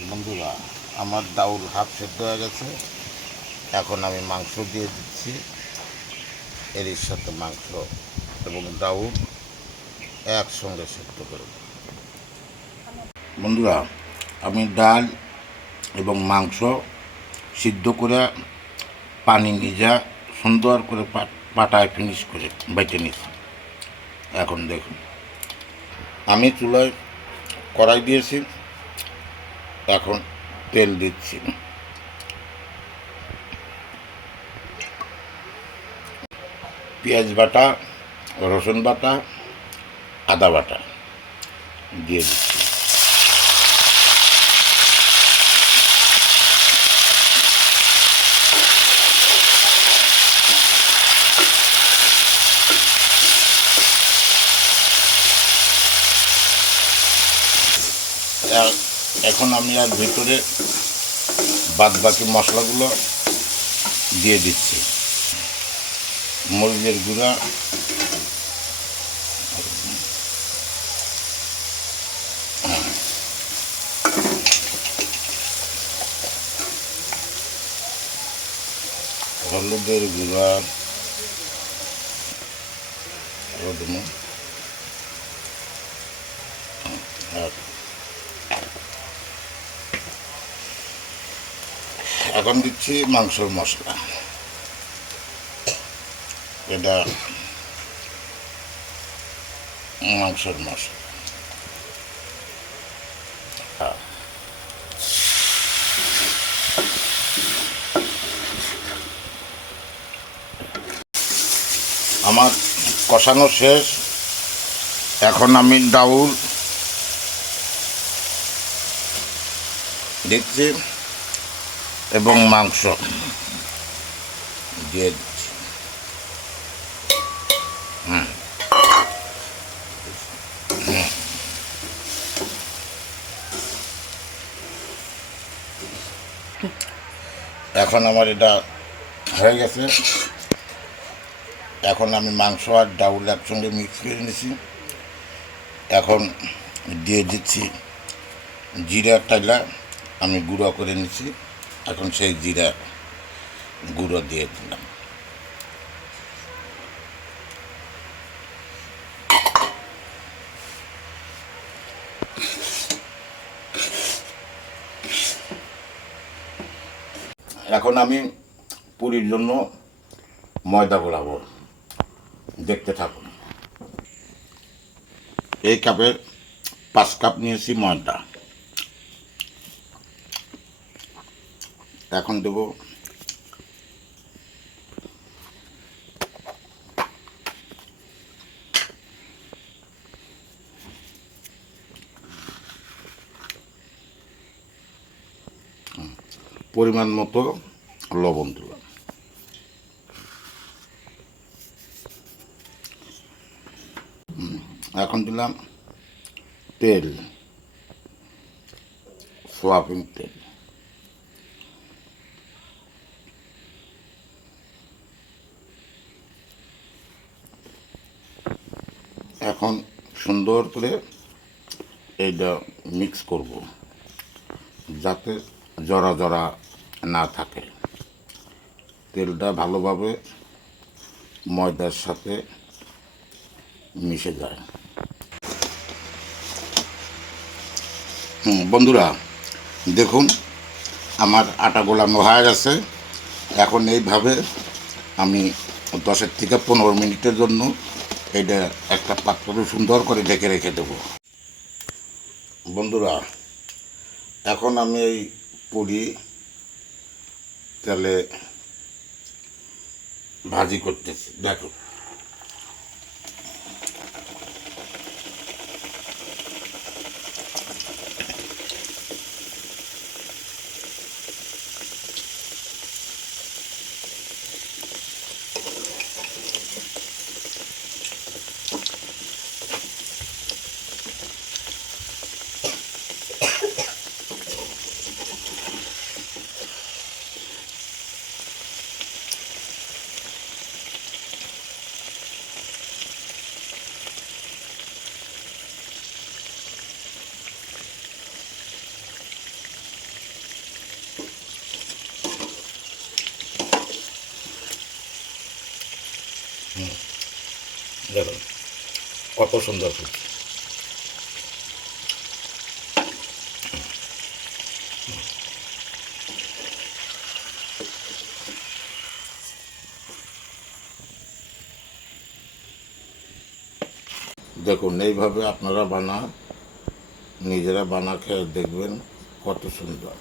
বন্ধুরা, আমার ডাউল হাফ সেদ্ধ হয়ে গেছে। এখন আমি মাংস দিয়ে দিচ্ছি। এর সাথে মাংস এবং ডাউল একসঙ্গে সেদ্ধ করে বন্ধুরা, আমি ডাল এবং মাংস সিদ্ধ করে পানি নিজা সুন্দর করে পাট- পাটায় ফিনিশ করে বেটে নিচ্ছি। এখন দেখুন, আমি চুলায় কড়াই দিয়েছি। এখন তেল দিচ্ছি। পেঁয়াজ বাটা রসুন বাটা আদা বাটা দিয়ে দিচ্ছি আর এখন আমি আর ভিতরে বাদ বাকি মশলাগুলো দিয়ে দিচ্ছি। মরিচের গুঁড়া। হলুদের গুঁড়া। আর এখন দিচ্ছি, মাংসর মশলা। এটা মাংসর মশলা। হ্যাঁ। আমার কষানো শেষ। এখন আমি ডাউল দিচ্ছি এবং মাংস। দিয়ে দিচ্ছি। এখন আমার এটা হয়ে গেছে। এখন আমি মাংস আর ডাউল একসঙ্গে মিক্স করে নিয়েছি। এখন দিয়ে দিচ্ছি জিরা টাইলা আমি গুঁড়ো করে নিছি এখন সেই জিরা গুঁড়ো দিয়ে দিলাম। এখন আমি পুরীর জন্য ময়দা গোলাবো। দেখতে থাকুন। এই কাপের পাঁচ কাপ নিয়েছি ময়দা। এখন দেব। পরিমাণ মতো লবণ দিলাম। এখন দিলাম তেল সোয়াবিন তেল এখন সুন্দর করে এইটা মিক্স করব, যাতে জরা জরা না থাকে। তেলটা ভালোভাবে ময়দার সাথে মিশে যায়। হুম, বন্ধুরা, দেখুন, আমার আটা গোলানো হয়ে গেছে। এখন এইভাবে আমি দশের থেকে পনেরো মিনিটের জন্য এটা একটা পাত্রে সুন্দর করে ঢেকে রেখে দেব। বন্ধুরা, এখন আমি এই পুরি তাহলে ভাজি করতেছি। দেখো। দেখুন কত সুন্দর দেখুন এইভাবে আপনারা বানা নিজেরা বানা খেয়ে দেখবেন কত সুন্দর।